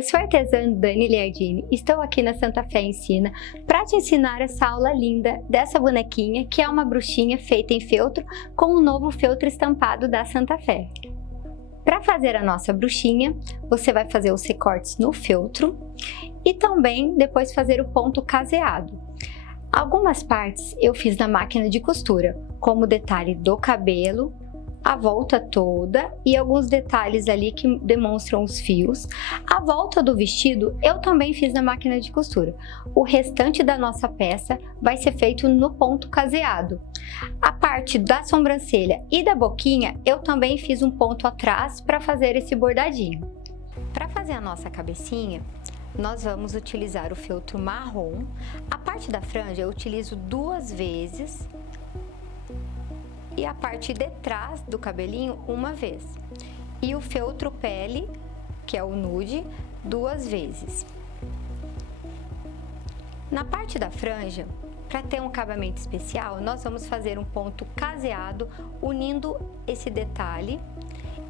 eu sou a artesã Dani Liardini, estou aqui na Santa Fé Ensina para te ensinar essa aula linda dessa bonequinha que é uma bruxinha feita em feltro com um novo feltro estampado da Santa Fé. Para fazer a nossa bruxinha, você vai fazer os recortes no feltro e também depois fazer o ponto caseado. Algumas partes eu fiz na máquina de costura, como o detalhe do cabelo, a volta toda e alguns detalhes ali que demonstram os fios. A volta do vestido eu também fiz na máquina de costura. O restante da nossa peça vai ser feito no ponto caseado. A parte da sobrancelha e da boquinha eu também fiz um ponto atrás para fazer esse bordadinho. Para fazer a nossa cabecinha, nós vamos utilizar o feltro marrom. A parte da franja eu utilizo 2 vezes. E a parte de trás do cabelinho 1 vez. E o feltro pele, que é o nude, 2 vezes. Na parte da franja, para ter um acabamento especial, nós vamos fazer um ponto caseado, unindo esse detalhe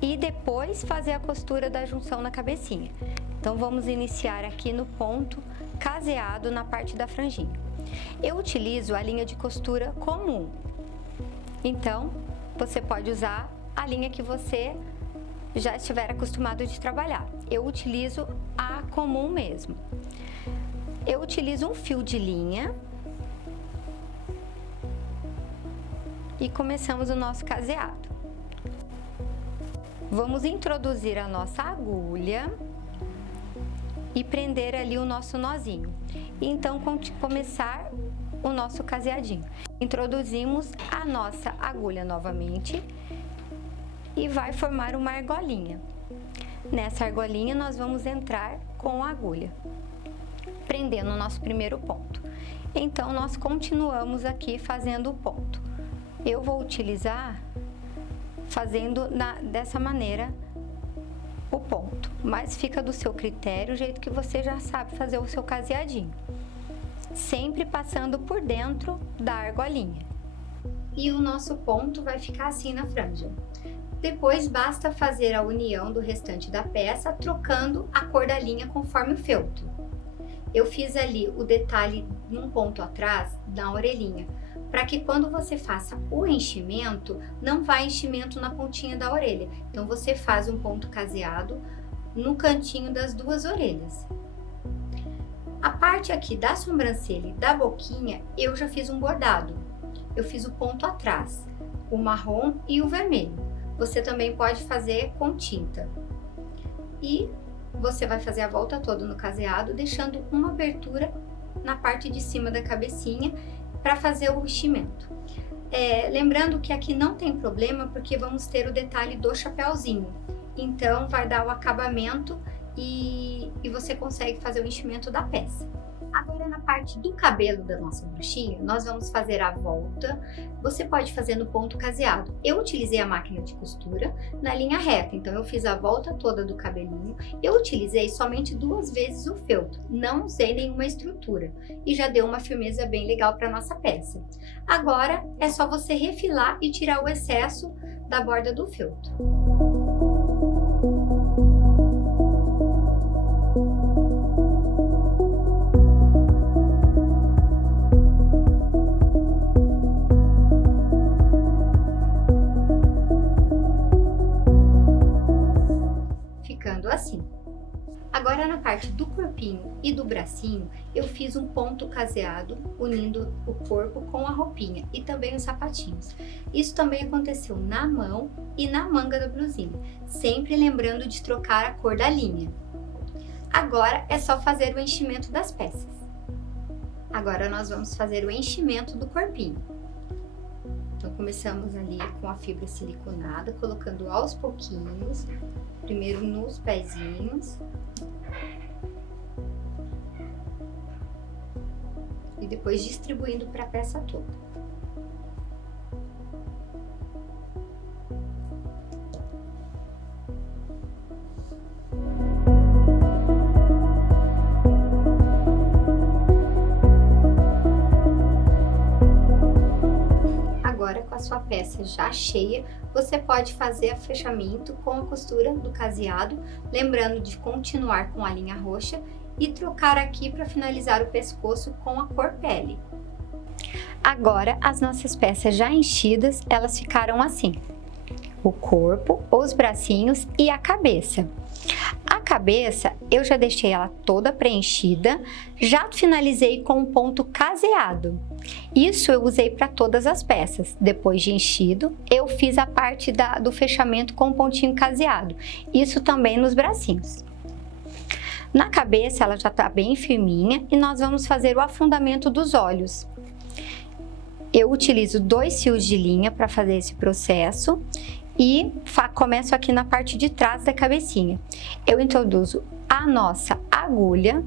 e depois fazer a costura da junção na cabecinha. Então vamos iniciar aqui no ponto caseado na parte da franjinha. Eu utilizo a linha de costura comum. Então, você pode usar a linha que você já estiver acostumado de trabalhar. Eu utilizo a comum mesmo. Eu utilizo um fio de linha e começamos o nosso caseado. Vamos introduzir a nossa agulha e prender ali o nosso nozinho. E então, começar o nosso caseadinho. Introduzimos a nossa agulha novamente e vai formar uma argolinha. Nessa argolinha nós vamos entrar com a agulha, prendendo o nosso primeiro ponto. Então nós continuamos aqui fazendo o ponto. Eu vou utilizar fazendo dessa maneira o ponto, mas fica do seu critério, o jeito que você já sabe fazer o seu caseadinho. Sempre passando por dentro da argolinha. E o nosso ponto vai ficar assim na franja. Depois basta fazer a união do restante da peça, trocando a cor da linha conforme o feltro. Eu fiz ali o detalhe num ponto atrás, na orelhinha, para que quando você faça o enchimento, não vá enchimento na pontinha da orelha. Então você faz um ponto caseado no cantinho das 2 orelhas. A parte aqui da sobrancelha e da boquinha, eu já fiz um bordado. Eu fiz o ponto atrás, o marrom e o vermelho. Você também pode fazer com tinta. E você vai fazer a volta toda no caseado, deixando uma abertura na parte de cima da cabecinha para fazer o enchimento. Lembrando que aqui não tem problema, porque vamos ter o detalhe do chapéuzinho. Então, vai dar o acabamento e você consegue fazer o enchimento da peça. Agora, na parte do cabelo da nossa bruxinha, nós vamos fazer a volta. Você pode fazer no ponto caseado. Eu utilizei a máquina de costura na linha reta, então eu fiz a volta toda do cabelinho. Eu utilizei somente 2 vezes o feltro, não usei nenhuma estrutura e já deu uma firmeza bem legal para nossa peça. Agora é só você refilar e tirar o excesso da borda do feltro. Assim. Agora na parte do corpinho e do bracinho, eu fiz um ponto caseado, unindo o corpo com a roupinha e também os sapatinhos. Isso também aconteceu na mão e na manga da blusinha, sempre lembrando de trocar a cor da linha. Agora é só fazer o enchimento das peças. Agora nós vamos fazer o enchimento do corpinho. Então começamos ali com a fibra siliconada, colocando aos pouquinhos, primeiro nos pezinhos e depois distribuindo para a peça toda. Agora, com a sua peça já cheia, você pode fazer o fechamento com a costura do caseado, lembrando de continuar com a linha roxa e trocar aqui para finalizar o pescoço com a cor pele. Agora, as nossas peças já enchidas, elas ficaram assim: o corpo, os bracinhos e a cabeça. A cabeça, eu já deixei ela toda preenchida, já finalizei com um ponto caseado. Isso eu usei para todas as peças. Depois de enchido, eu fiz a parte do fechamento com um pontinho caseado. Isso também nos bracinhos. Na cabeça, ela já está bem firminha e nós vamos fazer o afundamento dos olhos. Eu utilizo 2 fios de linha para fazer esse processo e começo aqui na parte de trás da cabecinha. Eu introduzo a nossa agulha.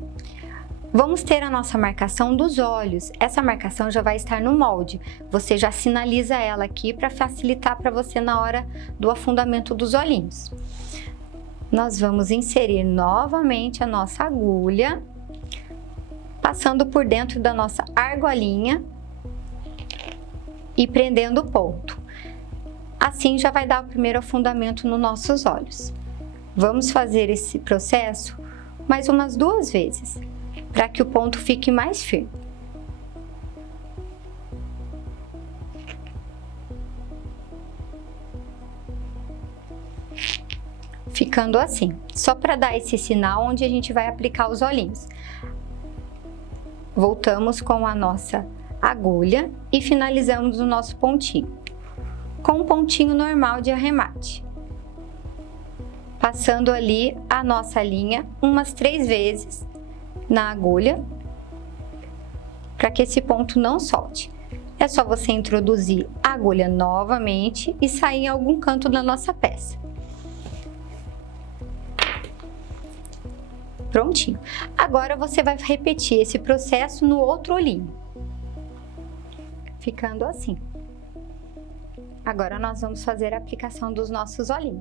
Vamos ter a nossa marcação dos olhos. Essa marcação já vai estar no molde. Você já sinaliza ela aqui para facilitar para você na hora do afundamento dos olhinhos. Nós vamos inserir novamente a nossa agulha, passando por dentro da nossa argolinha e prendendo o ponto. Assim já vai dar o primeiro afundamento nos nossos olhos. Vamos fazer esse processo mais umas 2 vezes, para que o ponto fique mais firme. Ficando assim, só para dar esse sinal onde a gente vai aplicar os olhinhos. Voltamos com a nossa agulha e finalizamos o nosso pontinho com um pontinho normal de arremate, passando ali a nossa linha umas 3 vezes na agulha, para que esse ponto não solte. É só você introduzir a agulha novamente e sair em algum canto da nossa peça. Prontinho. Agora você vai repetir esse processo no outro olhinho, ficando assim. Agora nós vamos fazer a aplicação dos nossos olhinhos.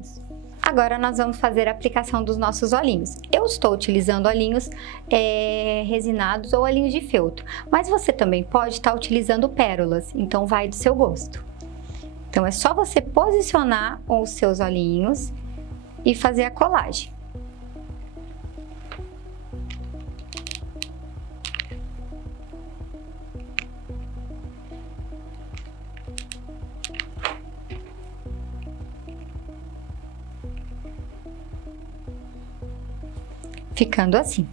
Eu estou utilizando olhinhos resinados ou olhinhos de feltro, mas você também pode estar utilizando pérolas, então vai do seu gosto. Então é só você posicionar os seus olhinhos e fazer a colagem. Ficando assim.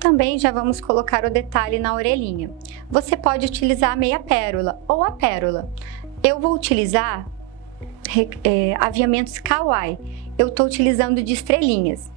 Também já vamos colocar o detalhe na orelhinha. Você pode utilizar a meia pérola ou a pérola. Eu vou utilizar aviamentos kawaii. Eu estou utilizando de estrelinhas.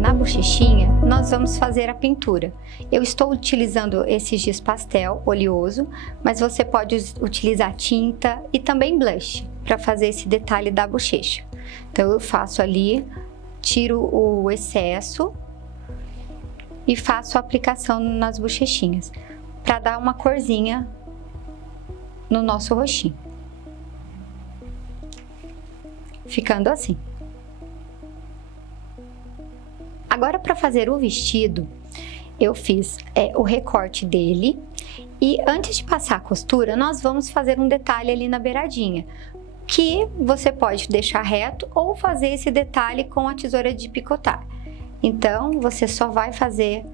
Na bochechinha, nós vamos fazer a pintura. Eu estou utilizando esse giz pastel oleoso, mas você pode utilizar tinta e também blush para fazer esse detalhe da bochecha. Então eu faço ali, tiro o excesso e faço a aplicação nas bochechinhas, para dar uma corzinha no nosso rostinho. Ficando assim. Agora, para fazer o vestido, eu fiz o recorte dele e antes de passar a costura, nós vamos fazer um detalhe ali na beiradinha, que você pode deixar reto ou fazer esse detalhe com a tesoura de picotar. Então, você só vai fazer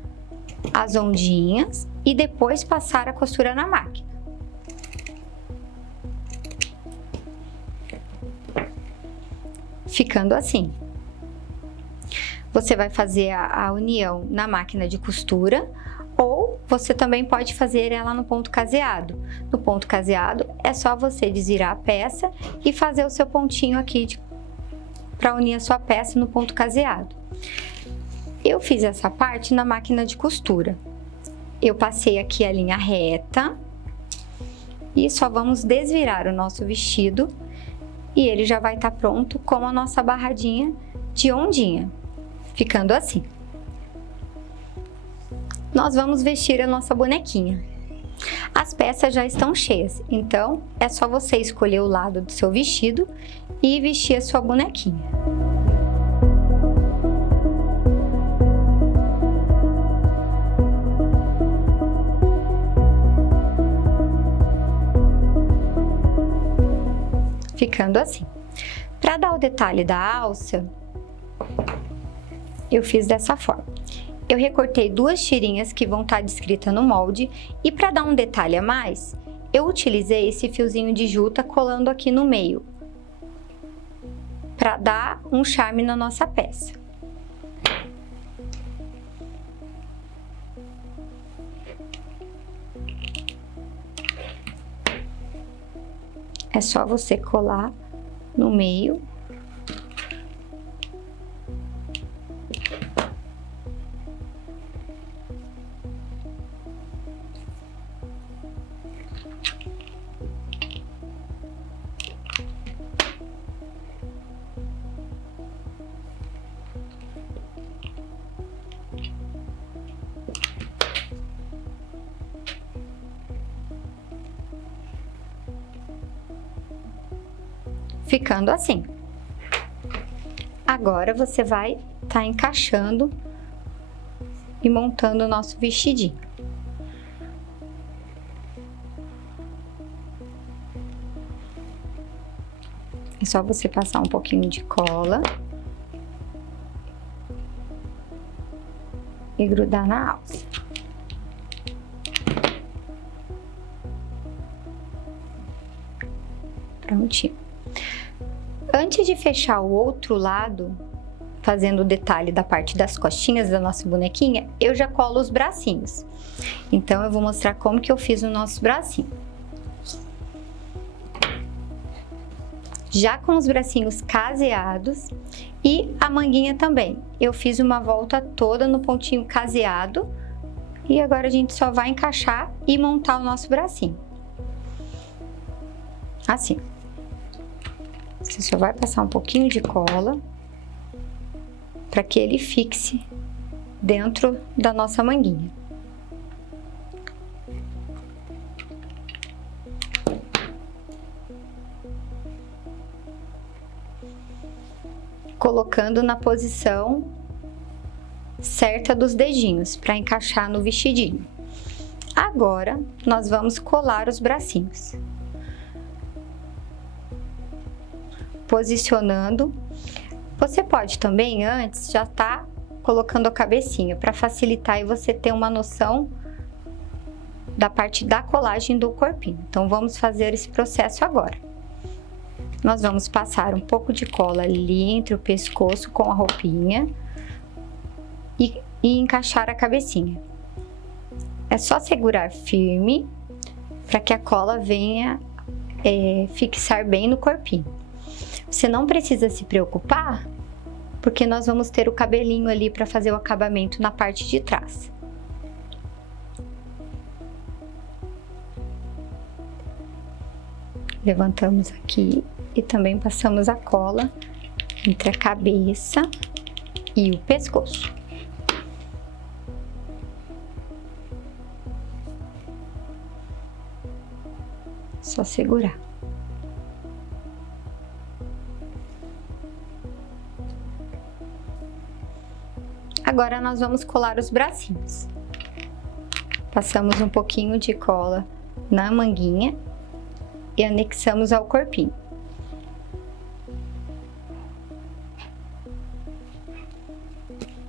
as ondinhas e depois passar a costura na máquina. Ficando assim. Você vai fazer a união na máquina de costura ou você também pode fazer ela no ponto caseado. No ponto caseado é só você desvirar a peça e fazer o seu pontinho aqui para unir a sua peça no ponto caseado. Eu fiz essa parte na máquina de costura. Eu passei aqui a linha reta e só vamos desvirar o nosso vestido e ele já vai estar pronto com a nossa barradinha de ondinha, ficando assim. Nós vamos vestir a nossa bonequinha. As peças já estão cheias, então é só você escolher o lado do seu vestido e vestir a sua bonequinha. Ficando assim. Para dar o detalhe da alça, eu fiz dessa forma. Eu recortei 2 tirinhas que vão estar descritas no molde e para dar um detalhe a mais, eu utilizei esse fiozinho de juta colando aqui no meio, para dar um charme na nossa peça. É só você colar no meio. Ficando assim. Agora você vai estar encaixando e montando o nosso vestidinho. É só você passar um pouquinho de cola e grudar na alça. Prontinho. Antes de fechar o outro lado, fazendo o detalhe da parte das costinhas da nossa bonequinha, eu já colo os bracinhos. Então, eu vou mostrar como que eu fiz o nosso bracinho. Já com os bracinhos caseados e a manguinha também. Eu fiz uma volta toda no pontinho caseado e agora a gente só vai encaixar e montar o nosso bracinho. Assim. Você só vai passar um pouquinho de cola para que ele fixe dentro da nossa manguinha. Colocando na posição certa dos dedinhos para encaixar no vestidinho. Agora, nós vamos colar os bracinhos. Posicionando. Você pode também, antes, já tá colocando a cabecinha, para facilitar e você ter uma noção da parte da colagem do corpinho. Então, vamos fazer esse processo agora. Nós vamos passar um pouco de cola ali entre o pescoço com a roupinha e encaixar a cabecinha. É só segurar firme para que a cola venha fixar bem no corpinho. Você não precisa se preocupar, porque nós vamos ter o cabelinho ali para fazer o acabamento na parte de trás. Levantamos aqui e também passamos a cola entre a cabeça e o pescoço. Só segurar. Agora nós vamos colar os bracinhos. Passamos um pouquinho de cola na manguinha e anexamos ao corpinho.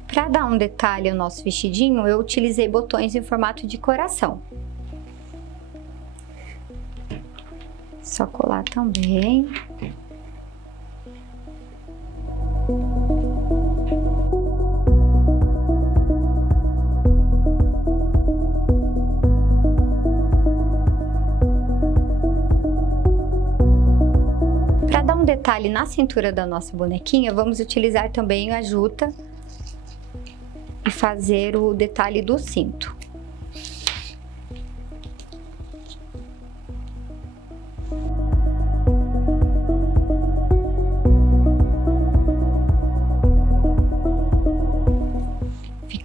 Para dar um detalhe ao nosso vestidinho, eu utilizei botões em formato de coração. Só colar também. Para dar um detalhe na cintura da nossa bonequinha, vamos utilizar também a juta e fazer o detalhe do cinto.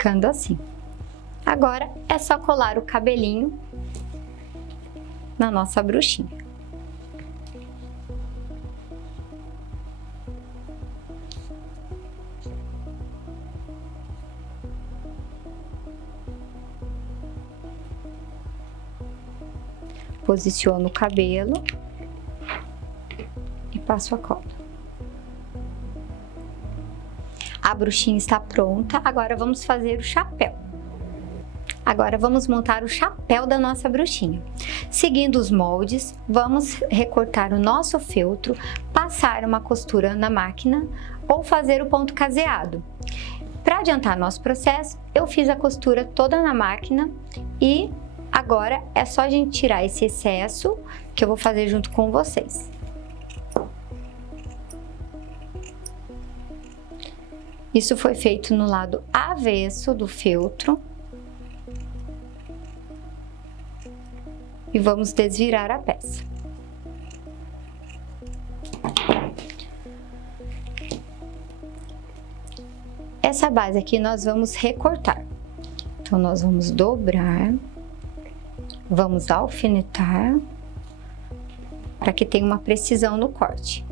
ficando assim. Agora é só colar o cabelinho na nossa bruxinha. Posiciono o cabelo e passo a cola. A bruxinha está pronta, agora vamos fazer o chapéu. Agora vamos montar o chapéu da nossa bruxinha. Seguindo os moldes, vamos recortar o nosso feltro, passar uma costura na máquina ou fazer o ponto caseado. Para adiantar nosso processo, eu fiz a costura toda na máquina e agora é só a gente tirar esse excesso que eu vou fazer junto com vocês. Isso foi feito no lado avesso do feltro. E vamos desvirar a peça. Essa base aqui nós vamos recortar. Então, nós vamos dobrar, vamos alfinetar, para que tenha uma precisão no corte.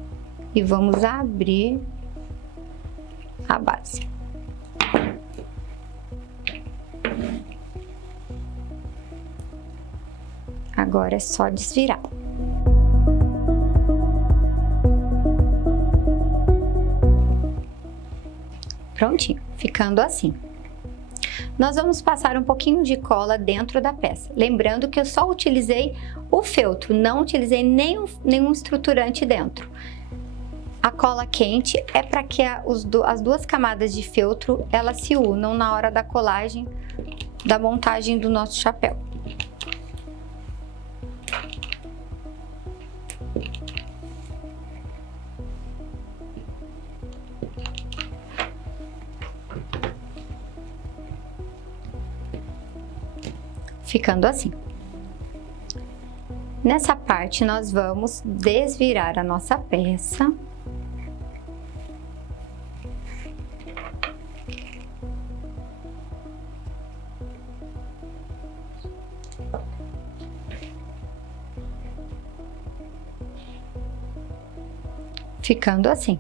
E vamos abrir a base. Agora é só desvirar. Prontinho, ficando assim. Nós vamos passar um pouquinho de cola dentro da peça. Lembrando que eu só utilizei o feltro, não utilizei nenhum estruturante dentro. A cola quente é para que as duas camadas de feltro elas se unam na hora da colagem, da montagem do nosso chapéu. Ficando assim. Nessa parte, nós vamos desvirar a nossa peça. Ficando assim.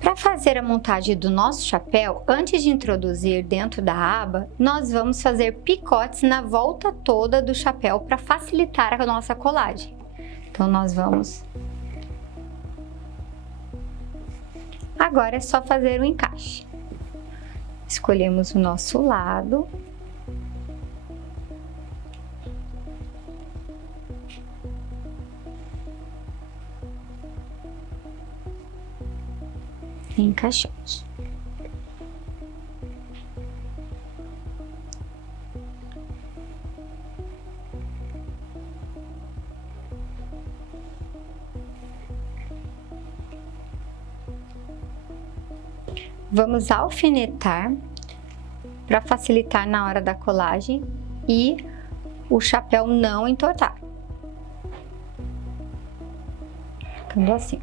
Para fazer a montagem do nosso chapéu, antes de introduzir dentro da aba, nós vamos fazer picotes na volta toda do chapéu para facilitar a nossa colagem. Então, nós vamos... Agora é só fazer o encaixe. Escolhemos o nosso lado. E encaixamos. Vamos alfinetar para facilitar na hora da colagem e o chapéu não entortar. Ficando assim.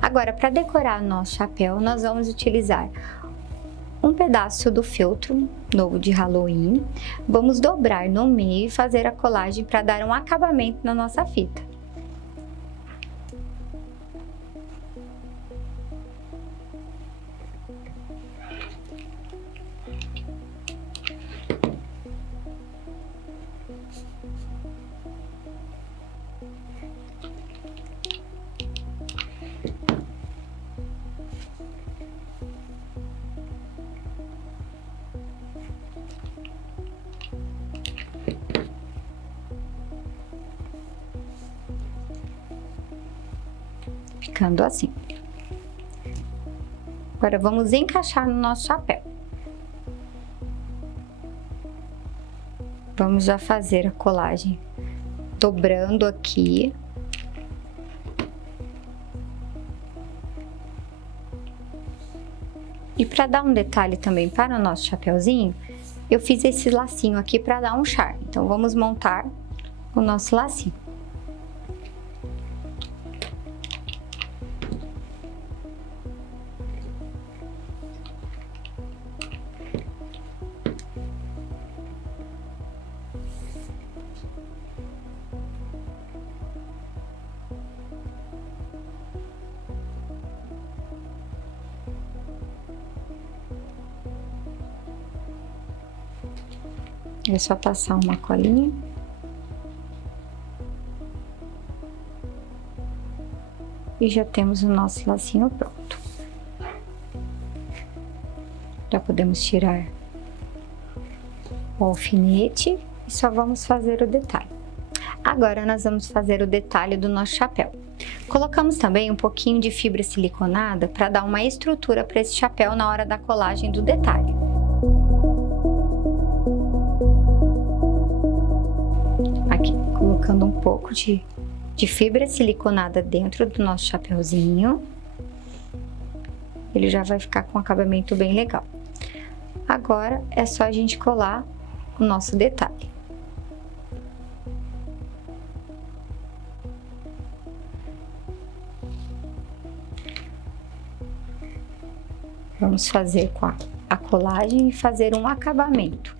Agora, para decorar o nosso chapéu, nós vamos utilizar um pedaço do feltro novo de Halloween. Vamos dobrar no meio e fazer a colagem para dar um acabamento na nossa fita. ficando assim. Agora, vamos encaixar no nosso chapéu. Vamos já fazer a colagem dobrando aqui. E para dar um detalhe também para o nosso chapéuzinho, eu fiz esse lacinho aqui para dar um charme. Então, vamos montar o nosso lacinho. É só passar uma colinha. E já temos o nosso lacinho pronto. Já podemos tirar o alfinete e só vamos fazer o detalhe. Agora, nós vamos fazer o detalhe do nosso chapéu. Colocamos também um pouquinho de fibra siliconada para dar uma estrutura para esse chapéu na hora da colagem do detalhe. Aqui, colocando um pouco de fibra siliconada dentro do nosso chapéuzinho. Ele já vai ficar com um acabamento bem legal. Agora, é só a gente colar o nosso detalhe. Vamos fazer com a colagem e fazer um acabamento.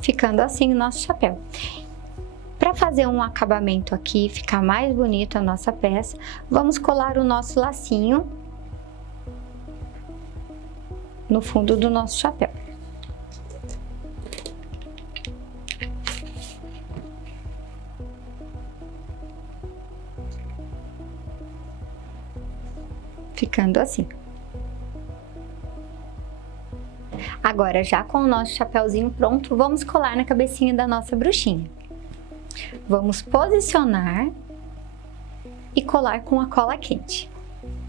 Ficando assim o nosso chapéu. Para fazer um acabamento aqui, ficar mais bonita a nossa peça, vamos colar o nosso lacinho no fundo do nosso chapéu. Ficando assim. Agora, já com o nosso chapéuzinho pronto, vamos colar na cabecinha da nossa bruxinha. Vamos posicionar e colar com a cola quente.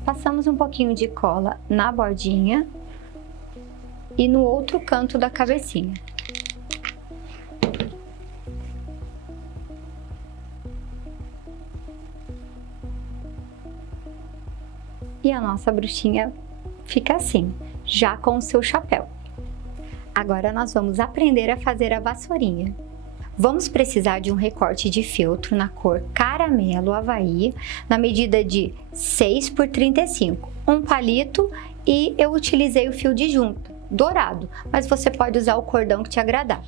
Passamos um pouquinho de cola na bordinha e no outro canto da cabecinha. E a nossa bruxinha fica assim, já com o seu chapéu. Agora nós vamos aprender a fazer a vassourinha. Vamos precisar de um recorte de feltro na cor caramelo Havaí, na medida de 6 por 35, um palito, e eu utilizei o fio de junta, dourado, mas você pode usar o cordão que te agradar.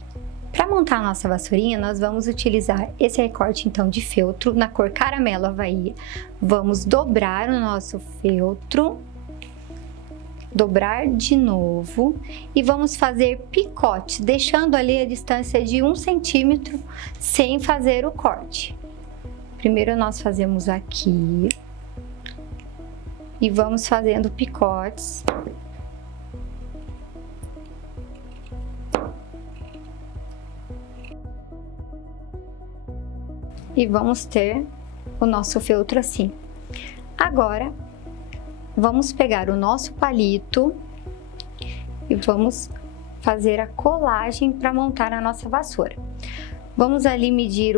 Para montar a nossa vassourinha, nós vamos utilizar esse recorte então de feltro na cor caramelo Havaí. Vamos dobrar o nosso feltro, dobrar de novo e vamos fazer picote, deixando ali a distância de 1 centímetro sem fazer o corte. Primeiro nós fazemos aqui e vamos fazendo picotes. E vamos ter o nosso feltro assim. Agora, vamos pegar o nosso palito e vamos fazer a colagem para montar a nossa vassoura. Vamos ali medir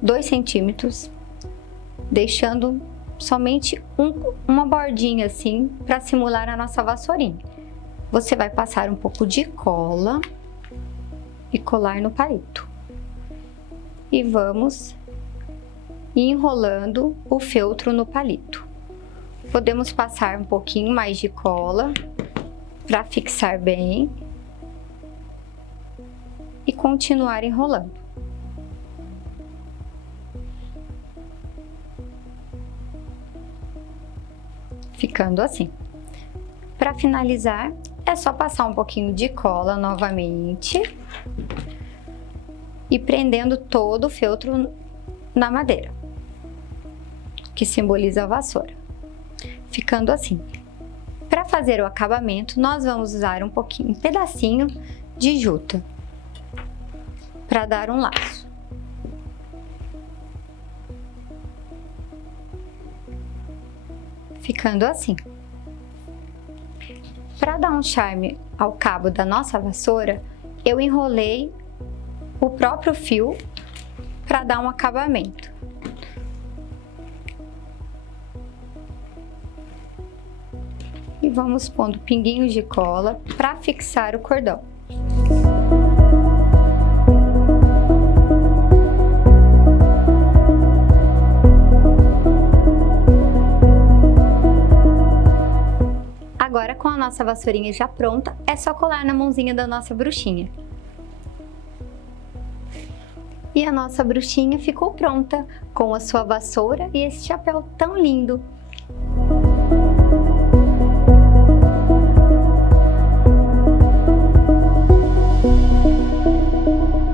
2 centímetros, deixando somente uma bordinha assim para simular a nossa vassourinha. Você vai passar um pouco de cola e colar no palito. E vamos enrolando o feltro no palito. Podemos passar um pouquinho mais de cola para fixar bem e continuar enrolando. ficando assim. Para finalizar, é só passar um pouquinho de cola novamente e prendendo todo o feltro na madeira, que simboliza a vassoura, ficando assim. Para fazer o acabamento, nós vamos usar um pedacinho de juta para dar um laço. Ficando assim. Para dar um charme ao cabo da nossa vassoura, eu enrolei o próprio fio para dar um acabamento. E vamos pondo pinguinhos de cola para fixar o cordão. Agora, com a nossa vassourinha já pronta, é só colar na mãozinha da nossa bruxinha. E a nossa bruxinha ficou pronta, com a sua vassoura e esse chapéu tão lindo.